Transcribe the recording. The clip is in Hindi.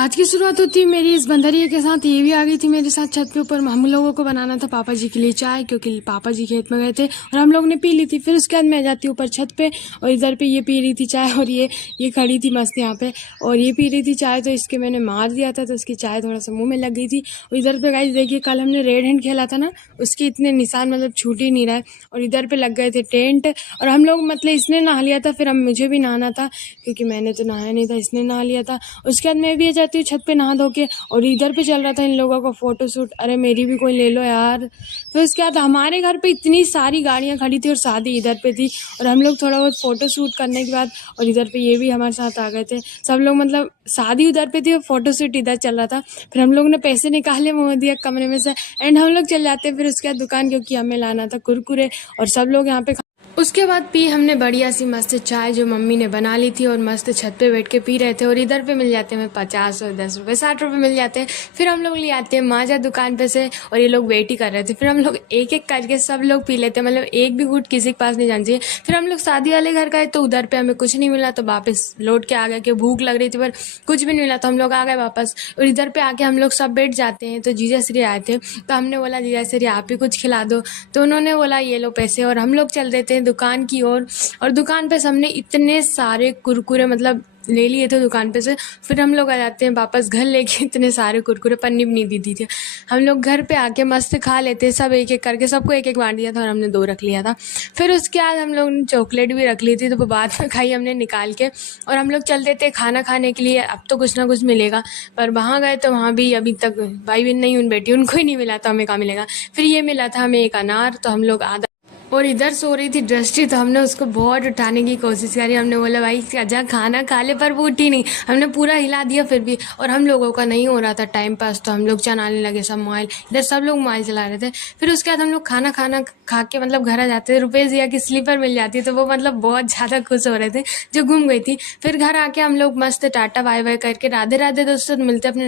आज की शुरुआत होती है मेरी इस बंदरिये के साथ। ये भी आ गई थी मेरे साथ छत पे ऊपर। हम लोगों को बनाना था पापा जी के लिए चाय, क्योंकि पापा जी खेत में गए थे और हम लोग ने पी ली थी। फिर उसके बाद मैं जाती ऊपर छत पे और इधर पे ये पी रही थी चाय और ये खड़ी थी मस्त यहाँ पे और ये पी रही थी चाय। तो इसके मैंने मार दिया था तो उसकी चाय थोड़ा सा मुँह में लग गई थी। और इधर पे गाइस देखिए, कल हमने रेड हैंड खेला था ना, उसके इतने निशान मतलब छूट ही नहीं रहा है। और इधर पे लग गए थे टेंट और हम लोग मतलब इसने नहा लिया था, फिर अब मुझे भी नहाना था क्योंकि मैंने तो नहाया नहीं था, इसने नहा लिया था। उसके बाद मैं भी जाती हूँ छत पे नहा धो के और इधर पे चल रहा था इन लोगों का फोटो शूट। अरे मेरी भी कोई ले लो यार। फिर उसके बाद हमारे घर पे इतनी सारी गाड़ियाँ खड़ी थी और शादी इधर पे थी और हम लोग थोड़ा बहुत फोटो शूट करने के बाद और इधर पे ये भी हमारे साथ आ गए थे सब लोग। मतलब शादी उधर पे थी और फोटो शूट इधर चल रहा था। फिर हम लोग ने पैसे निकाले मुँह दिया कमरे में से एंड हम लोग चल जाते फिर उसके बाद दुकान, क्योंकि हमें लाना था कुरकुरे और सब लोग यहाँ पे। उसके बाद पी हमने बढ़िया सी मस्त चाय जो मम्मी ने बना ली थी और मस्त छत पे बैठ के पी रहे थे। और इधर पे मिल जाते हैं 50 और 10 रुपये 60 रुपये मिल जाते हैं। फिर हम लोग ले आते हैं माजा दुकान पे से और ये लोग वेट ही कर रहे थे। फिर हम लोग एक एक करके सब लोग पी लेते हैं, मतलब एक भी घूंट किसी के पास नहीं जानी चाहिए। फिर हम लोग शादी वाले घर गए तो उधर पे हमें कुछ नहीं मिला तो वापस लौट के आ गए कि भूख लग रही थी पर कुछ भी नहीं मिला तो हम लोग आ गए वापस। और इधर पे आके हम लोग सब बैठ जाते हैं तो जीजा श्री आए थे तो हमने बोला जीजा श्री आप ही कुछ खिला दो, तो उन्होंने बोला ये लो पैसे। और हम लोग चल देते हैं दुकान की ओर और दुकान पे हमने इतने सारे कुरकुरे मतलब ले लिए थे दुकान पे से। फिर हम लोग आ जाते हैं वापस घर लेके इतने सारे कुरकुरे, पन्नी भी नहीं दी थी। हम लोग घर पे आके मस्त खा लेते हैं सब एक एक करके, सबको एक एक बांट दिया था और हमने 2 रख लिया था। फिर उसके बाद हम लोग ने चॉकलेट भी रख ली थी तो वो बाद में खाई हमने निकाल के। और हम लोग चल देते खाना खाने के लिए, अब तो कुछ ना कुछ मिलेगा। पर वहाँ गए तो वहाँ भी अभी तक भाई बहन नहीं उन बेटी उनको ही नहीं मिला तो हमें कहाँ मिलेगा। फिर ये मिला था हमें एक अनार तो हम लोग आधा। और इधर सो रही थी दृष्टि तो हमने उसको बहुत उठाने की कोशिश करी। हमने बोला भाई आजा खाना खा ले, पर वो उठी नहीं। हमने पूरा हिला दिया फिर भी, और हम लोगों का नहीं हो रहा था टाइम पास तो हम लोग चलाने लगे सब मोबाइल। इधर सब लोग मोबाइल चला रहे थे। फिर उसके बाद हम लोग खाना खाना खा के मतलब घर आ जाते थे। रुपेश भैया की स्लीपर मिल जाती तो वो मतलब बहुत ज़्यादा खुश हो रहे थे जो घूम गई थी। फिर घर आके हम लोग मस्त टाटा बाय बाय करके राधे राधे दोस्तों, मिलते अपने